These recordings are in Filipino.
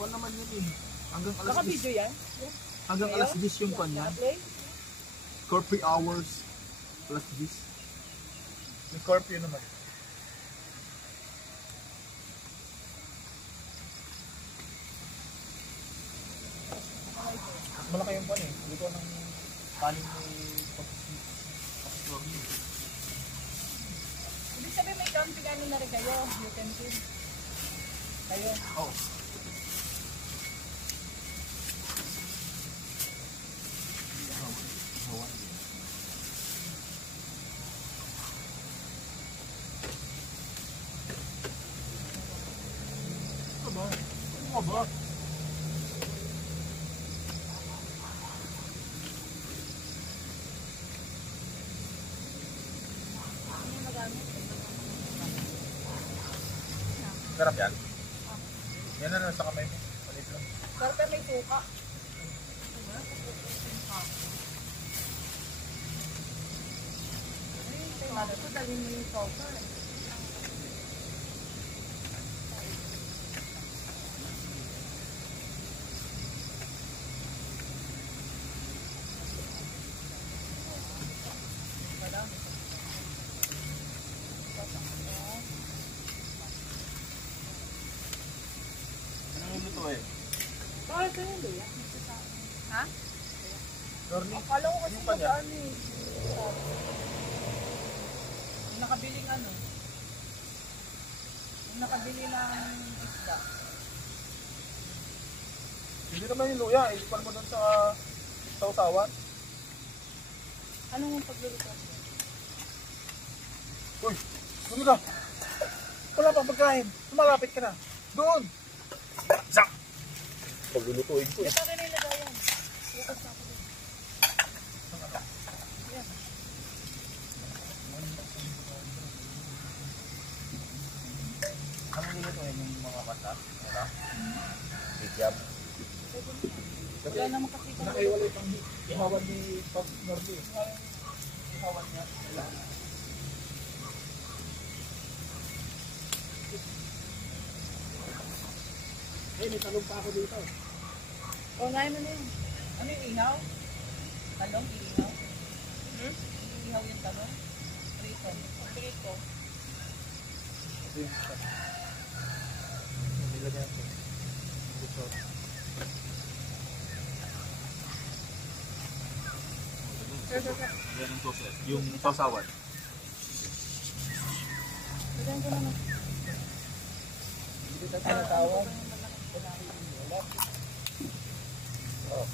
Kuan naman yun eh. Hanggang alas 10. Naka-video yan? Hanggang alas 10 yung kuan yan. For 3 hours. Alas 10. May curfew naman. Malaki yung kuan eh. Dito ng kanin ni Pag-Swagi. Ibig sabihin may camping ano na rin kayo, utensil. Kayo. Oo. Ano ba? Sarap yan? Yan na nasa kamay mo. Palit lang. Sarap yan, may suka. Ay, ito dalhin mo yung sauce. Ito eh. Bakit kayo luya? Ha? Dorni? Akala ko kasi Yung kanya? mag-ano eh. Yung nakabiling ano? Yung nakabili ng isda. Hindi naman yung luya. Ipan mo doon sa sausawan. Anong pagluluto? Uy! Doon ka! Wala pang pagkain. Malapit ka na. Doon! Zak! Paglulutuin ko eh. Ito rin nilagay yan. Bukas na ako din. Yan. Ano nilutuin yung mga kanta? Ano? Bigyam. Wala naman kasi. Nakaiwalay pang ihawan ni Pag Norby. Ihawan niya. Eh, may talong pa ako dito. O, ngayon na yun. Ano yung ihaw? Talong, ihaw? Ihaw yung talong? Prito. Prito. Ito yung nilagyan ko. Gusto. Yan ang sauce. Yung sausawan. Lagyan ko naman. Hindi tayo tinatawag. Oh.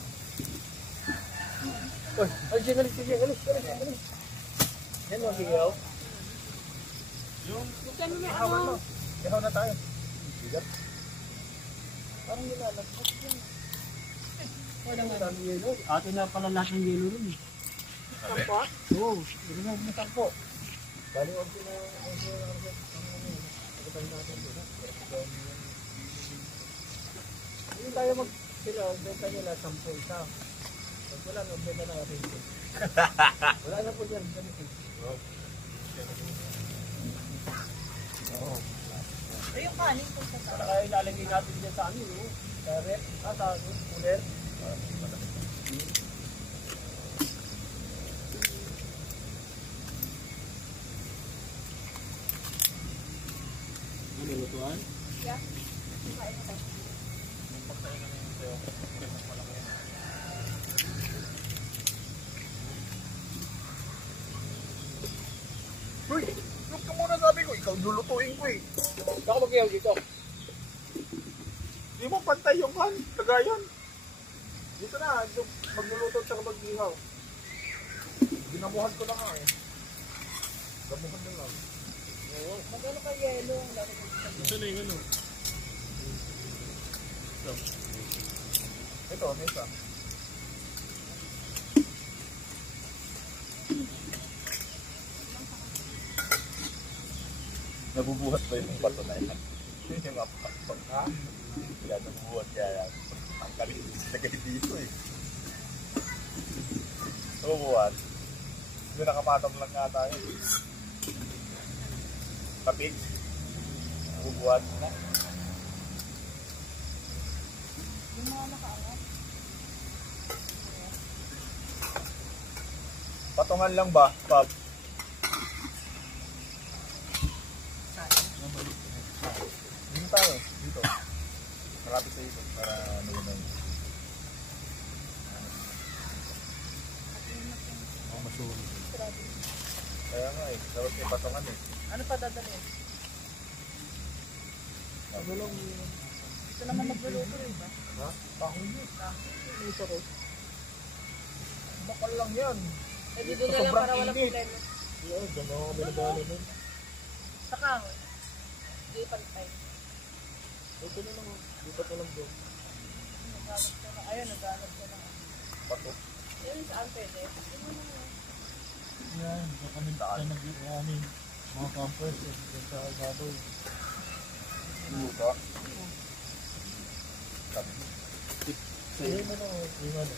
Uy, alis, alis. Yan mo, sigaw. Yung ihawan mo. Ihaw na tayo. Bigat. Parang nilalagpas yun. Wala nga. Dami yelo. Atin na pala lahat ng yelo rin eh. Sampo? Oo, hindi na masarpo. Bali, huwag sila hindi tayo sila, benta nila 10 isa. Pag wala, benta na natin. Wala na po dyan. Oo. Pero yung kanin kung sa Para kaya ilalagay natin dyan sa amin, sa rep, sa cooler. Ano lutuan? Yeah. Kain ako. Pagsaingan na yung sayo. Mas malaki yan. Uy! Look ka muna sabi ko. Ikaw lulutuin ko eh. Saka mag-ihaw dito. Di mo pantay yung kan. Tagayan. Dito na. Magluluto at saka mag-ihaw. Ginamuhan ko na nga eh. Gamuhan na lang. Oo. Magkano ka yelo? Ito na yung ano. Ito, may isa. Nabubuhat ba yung bato na yan? Yun yung apakapag. Ha? Kaya nabubuhat kaya yan. Ang galing ilagay dito eh. Nabubuhat. Hindi nakapatong lang nga tayo. Kapit. Nabubuhat na. Yung mga nakaangat. Patungan lang ba, Pab? Dito tayo, dito. Malapit sa ito, para malunay. Masuri. Kaya nga eh, dapat may patungan eh. Ano pa dadalhin? Ano lang Ito naman magluluto rin ba? ha? Tahong yun. Ito ko. Bakal lang yan. Eh, dito na lang Sobrang para walang init. problema. Yeah, gano'n ako binabali nun. Sa kahoy. Hindi pantay. Ito na lang, lipat na lang doon. Naghanap ko na. Ayun, naghanap ko na. Pato. Yun saan pwede? Yun mo na. Yan, baka kami nag-amin mga campers sa baboy. Luka. Sa'yo mo na, yung ano.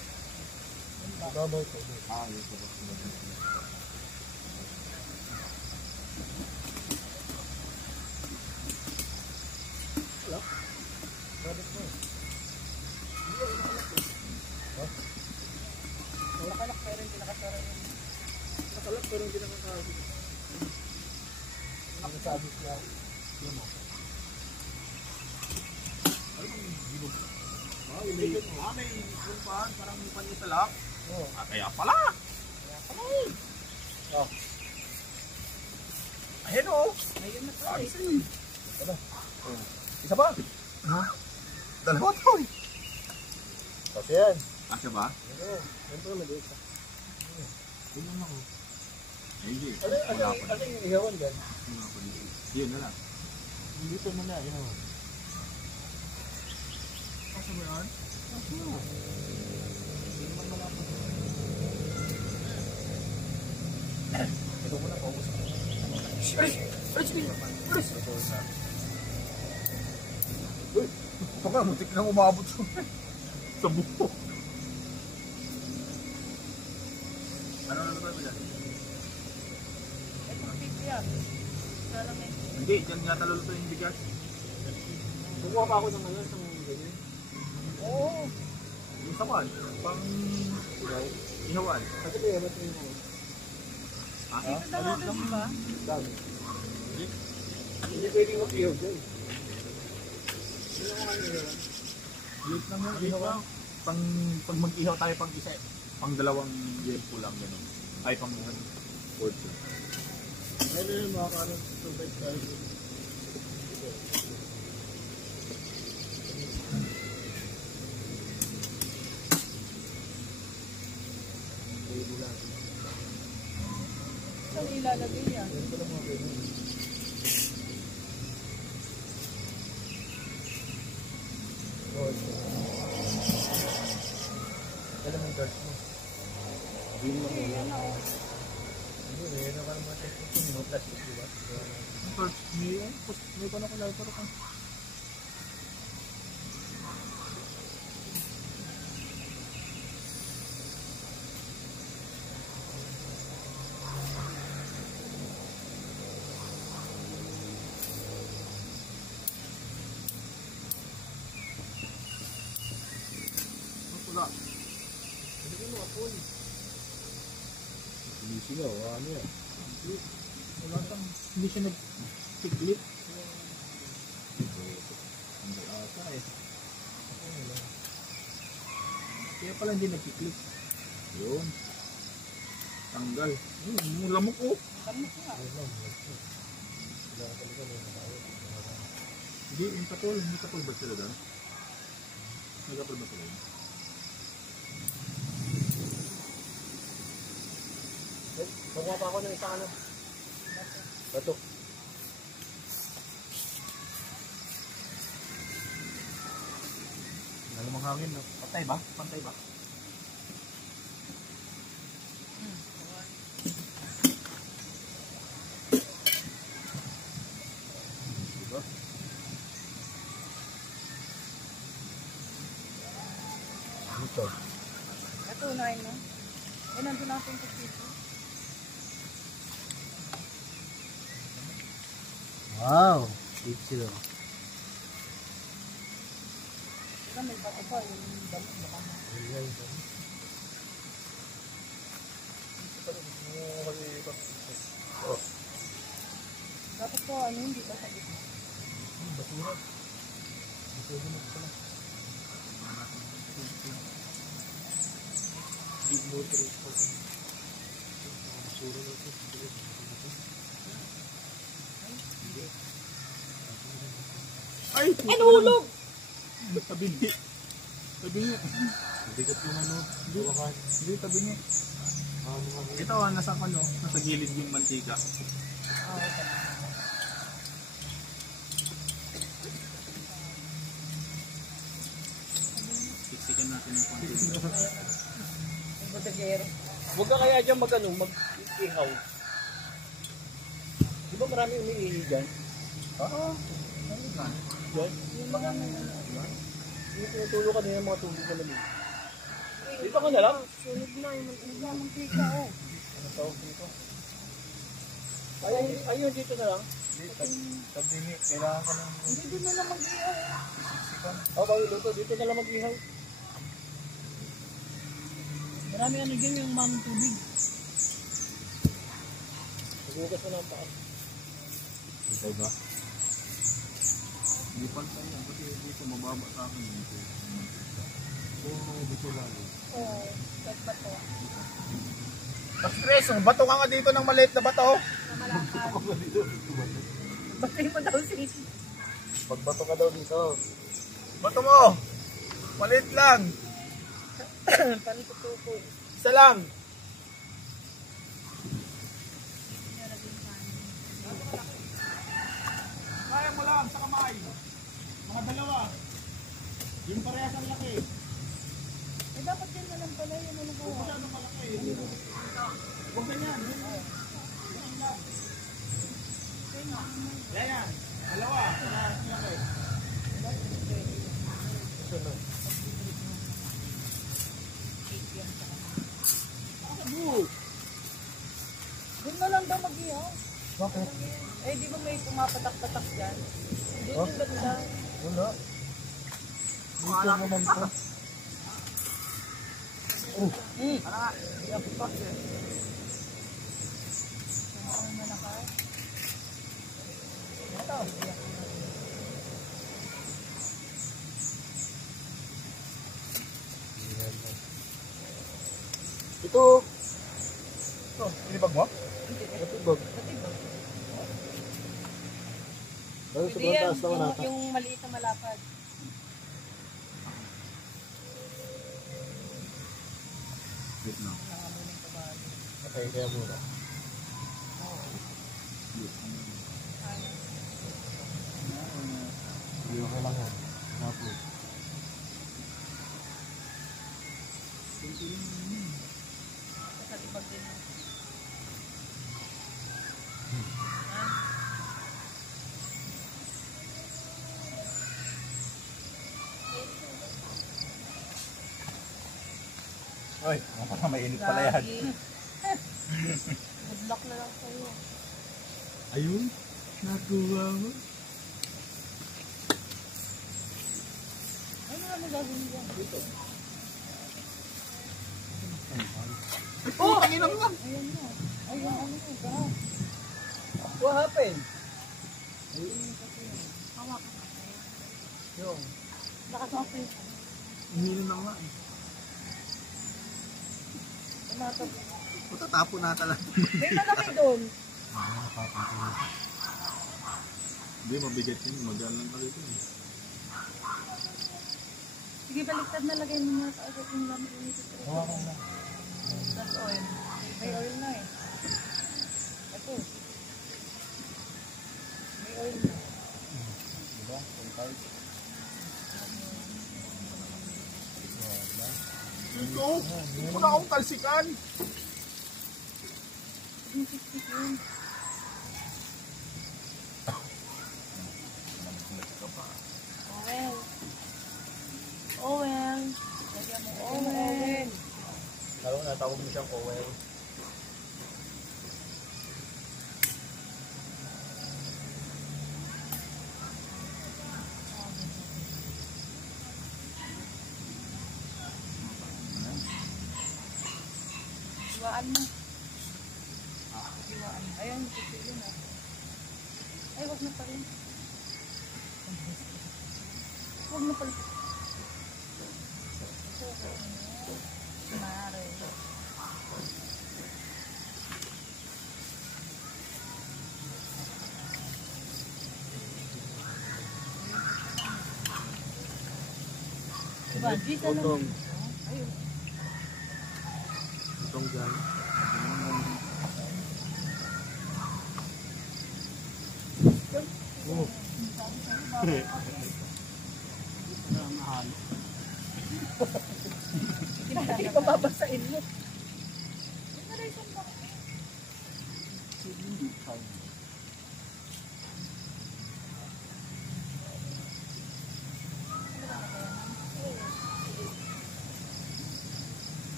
Babaw ko. Ah, yun ko. Bakit mo? Nakalak pero hindi nakasara yun. Nakalak pero hindi nakakasin. Nakasabit lang. Yun mo. May kumpaan, parang may panisalak. Oo. Ah, kaya pala. Oh. Ayan o. Ayun na to Sabi eh. sa'yo. Wala. Isa ba? Ha? Dalawa to eh. Kasi yan. Asya ba? Oo. Yan po maliit ka. Tingnan lang o. Hindi. Ano yung ihawan dyan? Yun na lang. Dito mo na, ihawan. Asa mo yan? Ito mo na, paubos mo. Uy! Ito ka, muntik na umabot sa buko. Ano na naman mo dyan? Eh, kung pipi yan. Wala lang eh. Hindi, dyan nga taluluto yung bigas. Kumuha pa ako ng ano, ng ganyan. Oo. Yung saman, pang ihawan. Kasi kaya ba't yung ano? Ah, Dito na natin, di ba? Dami. Hindi pwedeng mag-ihaw dyan. Hindi ako kayo ihawan. Late lang yun, late lang. Pag mag-ihaw tayo pang isa, pang dalawang yempo lang gano'n. Ay, pang fourth. Ano yung mga kanan survive tayo? Saan ilalagay yan? Ito lang mga ganyan. Oh, ito. Alam mo yung darts mo. Hindi mo Hindi, yan na oh. Hindi, may naman mga test mo. Plastic, di ba? First, may pa na kulay pero kung wala. Hindi mo apoy. Sinisigaw, ano yan? Wala kang, hindi siya nag-tiklit. Hindi ata eh. Kaya pala hindi nag-tiklit. Yun. Tanggal. Yung lamok ko. Kami ko nga. Hindi, yung katol. May katol ba sila doon? May katol ba sila doon? Makuha pa ako ng isang ano. Bato. Nalamang hangin, no? Pantay ba? Pantay ba? Diba? Dito. Ito, unahin mo. Eh, nandun natin sa piso. Wow. Picture. Baka may bato pa, yung damo, baka ma. Oh, Dapat po, ano, hindi pa sa gitna. basura. Pwede mo pala. Big motor is for basura na ito. Ay! Nahulog! Tabi niya. Tabi niya. Bigat yung ano. Hindi, tabi niya. Ito, nasa ano, nasa gilid yung mantika. Siksikan natin yung konti. Yung bodegero. Huwag ka kaya dyan mag-ihaw. Di ba marami umiihi dyan? Oo. Dyan? Yung mga may ano. Yung tinutulog ka din yung mga tubig na lamig. Dito ka na lang? Sunog na, yung mantika, oh. Ano tawag dito? Ayun, dito na lang. Sabi niya, kailangan ka ng Hindi doon na lang mag-ihaw. O, bago luto, dito na lang mag-ihaw. Marami ano dyan yung mamang tubig. Magugas na lang pa. Ito ba? Hindi pantay yan kasi dito mababa sa akin dito. Oo, dito lalo. Oo, kahit ba to? Taktres, bato ka nga dito ng maliit na bato. Na malakad. Batay mo daw si Magbato ka daw dito. Bato mo! Maliit lang! Pantutuko. Isa lang! Kaya mo lang sa kamay. Mga dalawa. Yung parehas ang laki. Eh dapat din na lang pala yun ano ko. Huwag masyadong malaki. Huwag ganyan. Ganyan lang. Yan. Dalawa. Parehas ang laki. Doon na lang daw mag-ihaw. Bakit? Eh di ba may pumapatak-patak dyan? Doon din ba nila? Wala. Dito naman po. Iyak pa. Saan na nakay? Ito. Ito. Ito, inibag mo? Natibag. Dahil Pwede sobrang yan, taas naman nata. yung maliit na malapad. Wait na. Nangamoy ng kabalo. Okay, kaya muna. Hindi okay lang yan. Napo. Sa tibag din. Ay, parang mainit pala yan. Good luck na lang sa'yo. Ayun, natuwa mo. Ano ano gagawin dyan? Dito. Oh, ang inang lang. Ayan na. Ayan ano yun. Garap. What happened? Hawak ka. Yung, Nakasapin. Umili na nga eh. Tumatap. Matatapo na talaga. May malaki doon. Hindi, mabigat yun. Magal lang talaga ito. Sige, baliktad na lagay mo na sa agad yung lamig nito. Hawakan na. That's oil. May oil na eh. Ito. May oil na. Diba? Ito, hindi ko na akong talsikan. Oil. Oil. Lagyan mo oil. Lalo natawag mo siyang Owel. Hiwaan mo. Hiwaan. Ayun, pipili na. Ay, wag na pa rin. Wag na pa rin. Mare. Diba, dito na. Utong. Ayun. Utong dyan. Oh. Mahal. Hindi ko babasain mo.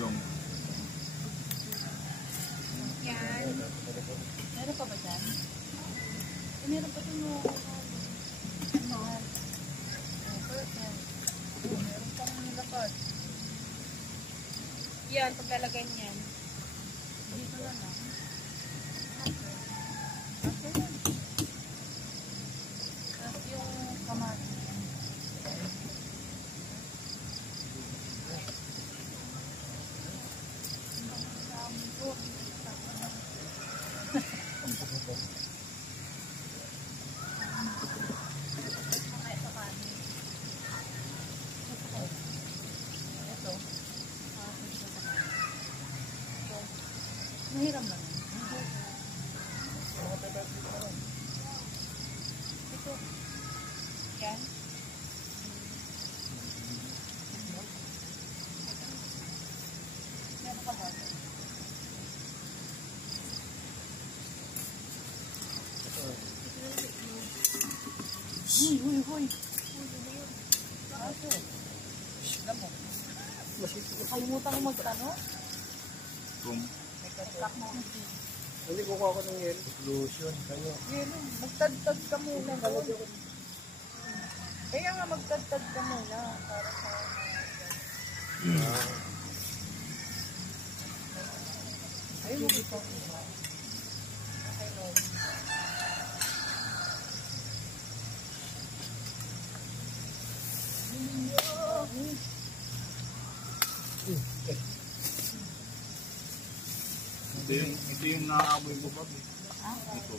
Yung. Yan. Meron pa ba dyan? Meron pa dyan mo. Ano? Meron pang nilakad. Yan, paglalagay niyan. Dito lang na. Okay. Tapos yung kamay. Mahiram lang. Ito. Yan. Meron ka ba? Huy, huy, huy. Alam mo. Nakalimutan ko magtanong. Kung Hindi ko ako ng yelo. Lotion. Kayo. Yelo, magtadtad ka muna. Kaya nga magtadtad ka muna. Para sa... Ayun mo dito. Okay, Lord. ito yung nakaamoy mo ba? Ito.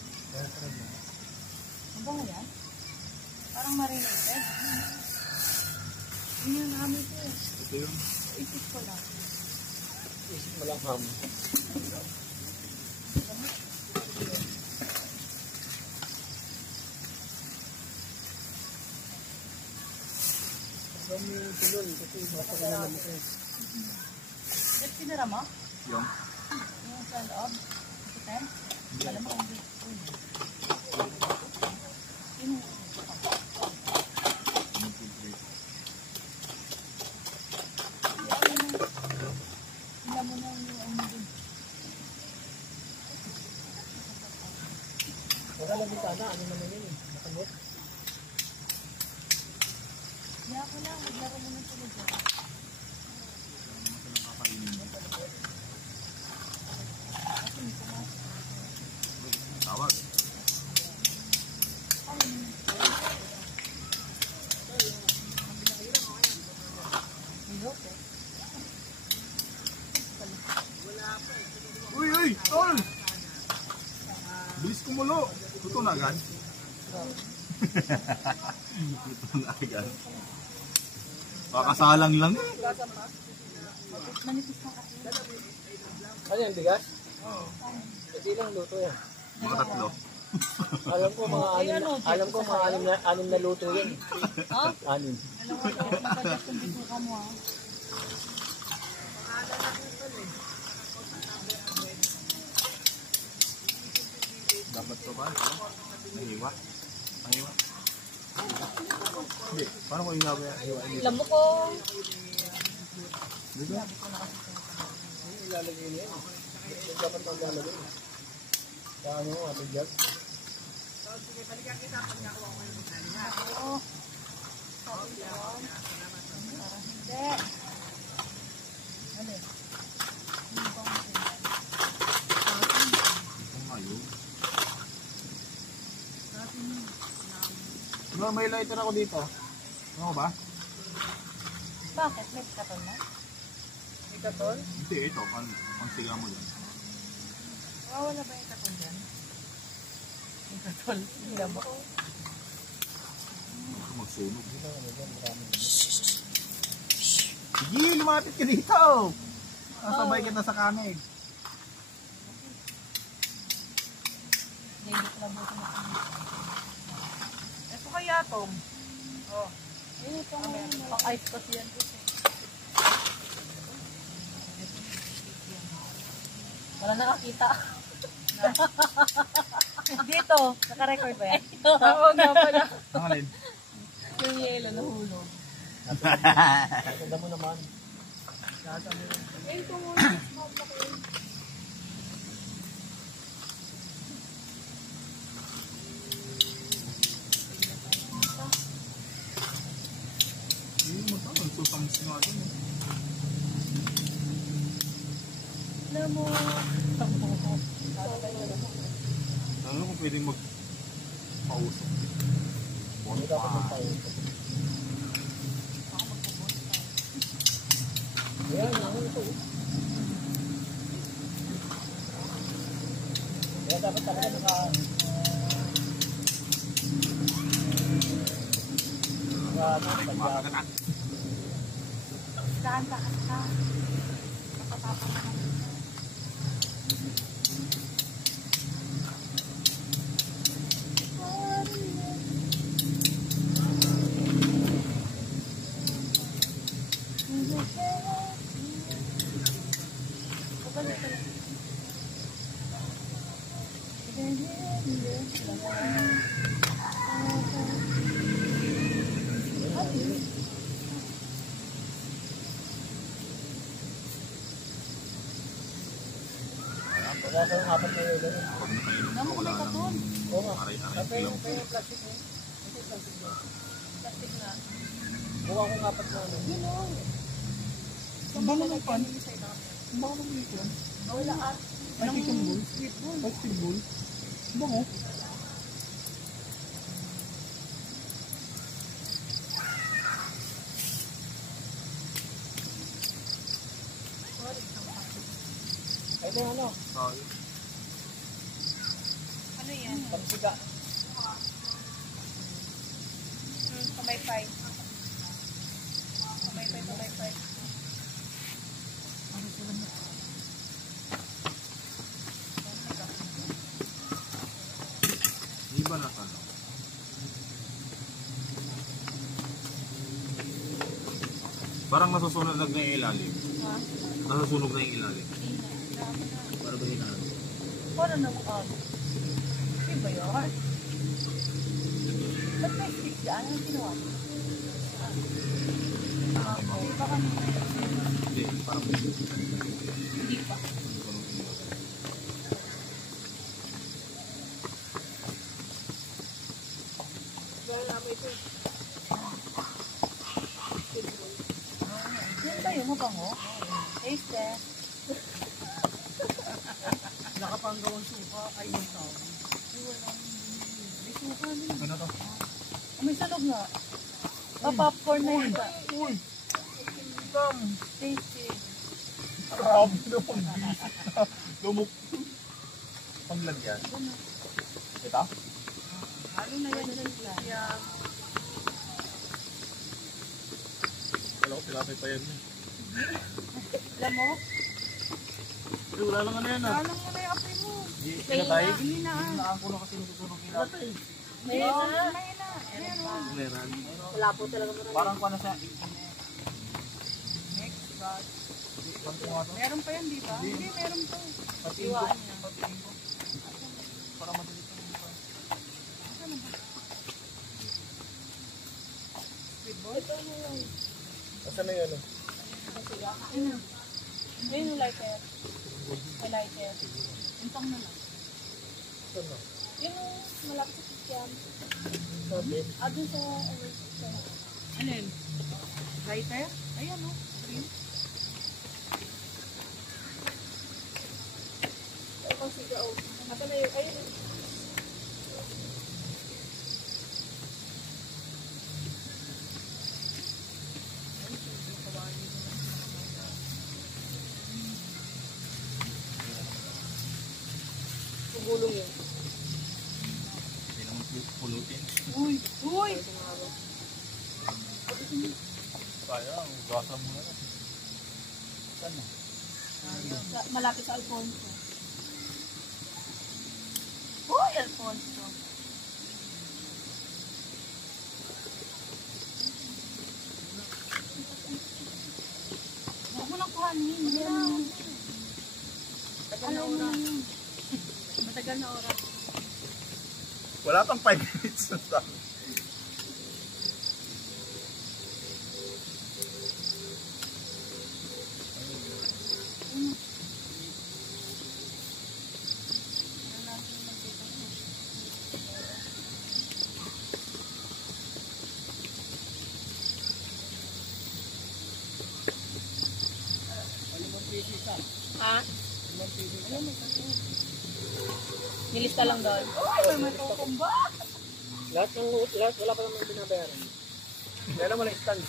Ano ba yan? Parang marinated. Yun yung namin ko eh. Ito yung Isip ko lang. Isip mo lang ham. Huwag mo yung tulon kasi masakit na naman ito. Ba't pinara mo? yung Yung sa loob? Ito? Alam mo, hindi. Yung... Ilan mo nang yung ano din. Wala lang yung sana. Ano naman yun eh. Nakamot. Kaya ko lang, maglaro mo ng tulog dyan. tawag. Uy, uy, tol! Bilis kumulo. Luto na agad. Luto na agad. Kakasalang lang eh. Manipis na kasi. Ano yan, bigas? Oo. Hindi lang luto yan. Mga tatlo. Alam ko mga anim na luto yan. Ha? Anim. Alam mo, magkagas kung bituka mo ha. Dapat to ba? Nahiwa? Nahiwa? Hindi. Paano ko inawa yan? Nahiwa. Alam mo ko. Dito? Ilalagay niya yan. Dapat pang lalagay. Kaya ano, ating jug. Oo. Hindi. Ano? Ano ba ang tingnan? Ito nga yun. Dati mo. No, may lighter ako dito. Ano ba? Bakit? May katol na? May katol? Hindi, ito. Pang siga mo yan. Wala ba yung katol dyan? May katol. Hindi ba? Magsunog. Sige, lumapit ka dito. Nasabay kita sa kanig. Nailit lang mo sa Ito kaya, Tom. Oh. Ayun, pang ice kasi yan. Wala nakakita. Dito, naka-record ba yan? Oo nga pala. Ang alin? Yung yelo nahulog. Ganda mo naman. Ayun, tumulong. Hindi mo ito. Nagsusamis nga ito. Alam mo. Ano kung pwedeng mag-pausok? Hindi ka pa mag-pausok. Ayan, ano ito? Kaya dapat talaga naka... Daan-daan ka. Nakatapang ka. Wala kang apat na yun. Namu may katol. Oo nga. Aray-aray lang. Pero plastic mo. Ito plastic mo. Plastic na. Buka kong apat na ano. Yun o. Ang bango ng pan. Ang bango ng liquid. Wala at. Ay, chicken bowl. Plastic bowl. Ang bango. Ito yung ano. Sorry. Ano yan? Pagsiga. Kamay-pay. Kamay-pay. Hindi ba natanong? Parang nasusunog na yung ilalim. Ha? Nasusunog na yung ilalim. Para ba hinaan? Paano naman? Iba yun? Ba't may stick dyan? Anong ginawa mo? Hindi pa kami. Hindi, parang Hindi pa. Dahil namin ito. Yan ba yung mabango? Taste eh. Nakapanggawang suka. Ay, yung tao. May suka din. ano to? May sanog nga. Pa-popcorn na yun. Uy! Tasty. Grabe naman, bisit na. Lumok. Panglagyan. Ito? Ano na yan sila? Wala ko pilapay pa yan. Alam mo? Pero wala lang ano yan ah. Alam mo na yung apoy mo. Hindi na tayo. Hindi na. Hinaan ko na kasi nasusunog pilapay. May na. Meron. Meron. Wala po talaga mo. Parang kuha na siya. Meron pa yan, di ba? Hindi, meron pa. Patiin ko. Patiin ko. Para madali ko yung pa. Asan na yun? Ayun yung lighter. May lighter. Intang na lang. Asan na? Yun yung malapit sa kitchen. Sabi. Doon sa Ano yun? Lighter? Ayan o. Green. Ay, kasi ka, oh. Asa na yun? Ayun. Gulong yun. Hindi naman pulutin. Uy! Uy! Kaya, gasa mo na lang. Saan na? Malapit sa Alfonso. Uy, Alfonso. Huwag mo nang kuhanin. Matagal na oras. Matagal na oras. Wala pang 5 minutes na sa akin. Ha? Nilista lang doon. Uy, may kukumba. Lahat, wala pa naman binabayaran. Kaya naman ang stand.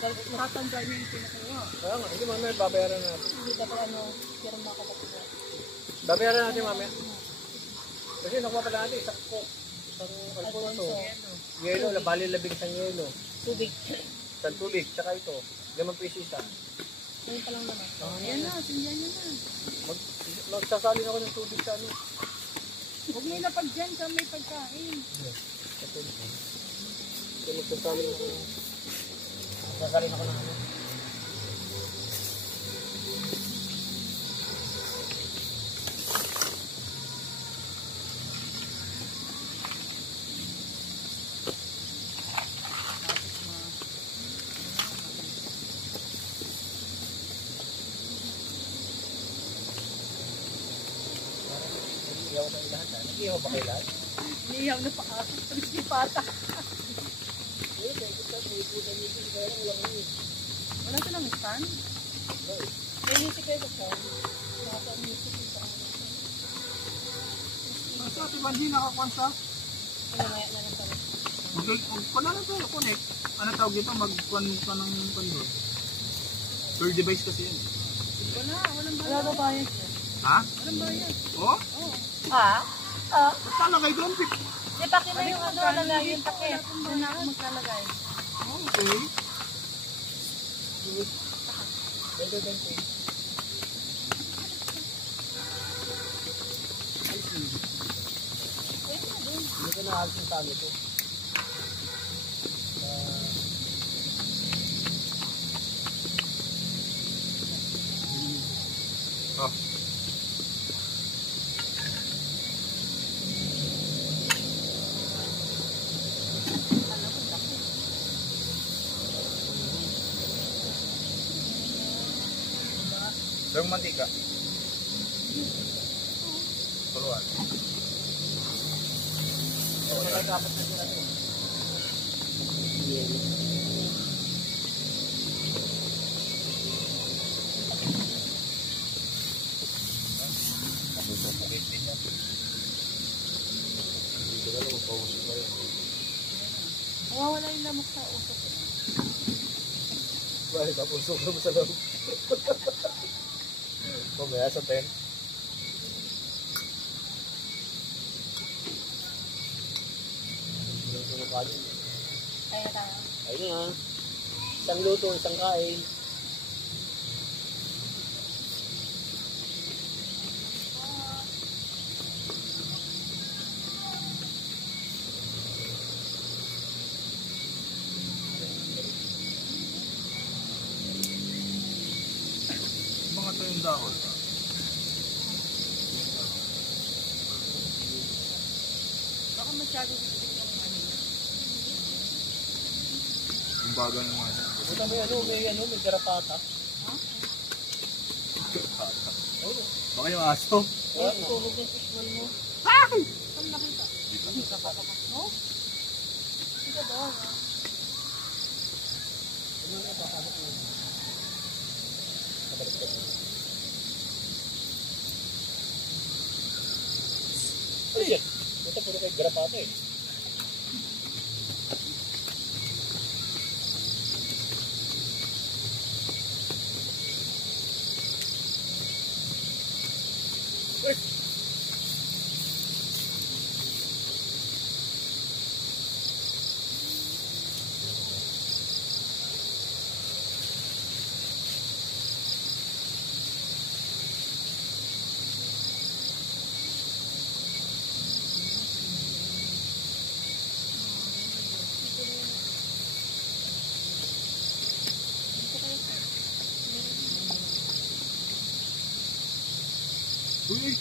Nakatanda niyo yung pinakuha. Kaya nga, hindi mamaya babayaran natin. Hindi dapat ano, pirma ka dapat. Babayaran natin mamaya. Kasi nakuha pa natin, isang coke. Isang Alfonso. Yelo, bali 11 isang yelo. Tubig. Isang tubig, tsaka ito. 5 piso isa. Ayun pa lang naman. Ayan na, sindihan nyo na. Magsasalin ako ng tubig sa ano. Huwag may lapag dyan sa may pagkain. Kaya magsasalin ako. Magsasalin ako ng ano. Iyaw na lahat. Nag-iyaw ba kayo lahat? Iniyaw na pa ako. Hindi pata. Wala silang stand? May music kayo sa phone. Nasa music sa Sa ating bandi nakakuan sa? Mamaya na lang pala. Okay, kung ano to, connect. Ano tawag dito? Mag-kuan ka ng kondor. Per device kasi yan. Wala, walang Wala bayad. ba bayad siya? Ha? Walang bayad. Oh? Oo. Ah? Ah? Ba't talagay doon? Di paki na yung ano, lalagay yung takip. Doon na ako maglalagay. Okay. Hindi ko naalis yung talo to. Oh. Yung mantika. Tuluan. Dapat na sila ito. Susupukit din yan. Dito ka lang, magpausok pa yan. Mawawala yung lamok sa usok. Bakit papusok na mo sa loob? Pumaya sa 10. Kaya na tayo. Ayun nga. Isang luto, isang kain. Mga to yung dahon. Baka masyado sisig yung ano. Yung baga ng mga yan. Buta may garapata. Baka yung aso. Eh, tulog yung fishball mo. Saan nakita? No? Hindi ka doon, ah. Ano yan? Ito puro kay grapate eh. Uy!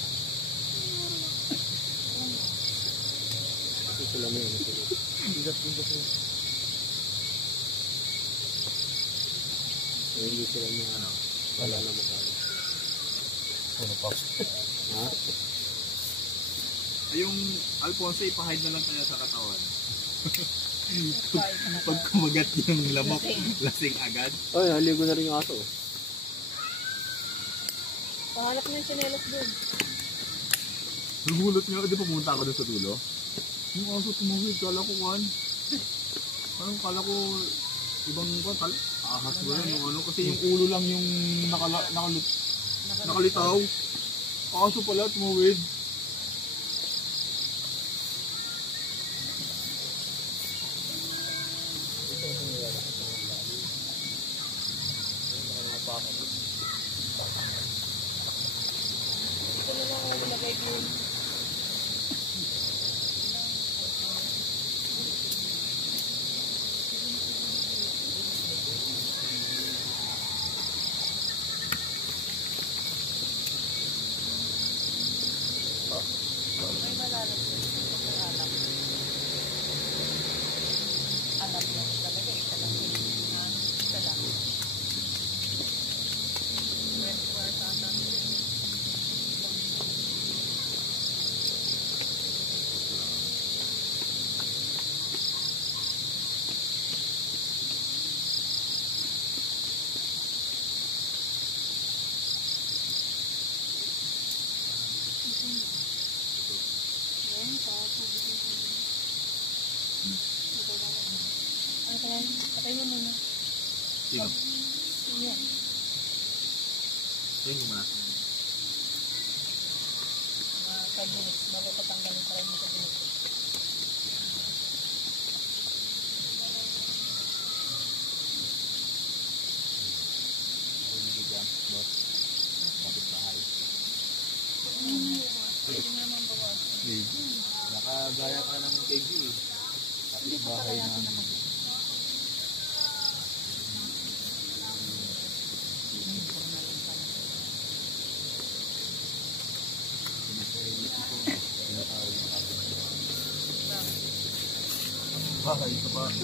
Ito lang yun. Bigat mo. Hindi sila mga wala na mukha. Ano pa? Ha? Yung Alfonso, ipahide na lang kaya sa katawan. Pag kumagat yung lamok, lasing agad. Ay, haligo na rin yung aso. Pahanap na yung sinelas doon. Nagulot nga, di ba pumunta ako doon sa dulo? Yung aso tumawid, kala ko kan. Parang kala ko, ibang kan, ahas mo lang yung ano, kasi yung ulo lang yung nakalitaw. Aso pala tumawid. Ito na lang ako nilagay doon. May malalas yun. Kung may alam. Alam mo talaga, isa lang yun. Isa lang. 24 hours ata. Yan, sa tubig yung tubig. Ano kaya? Patay mo muna. Sino? Yan. Tingin mo na. Mga 5 minutes bago ko tanggalin para mo sa binuto. Boss. Bakit bahay? Pwede mo naman bawasan. Nakagaya ka ng KG eh. Bakit bahay namin? Bahay sa bahay.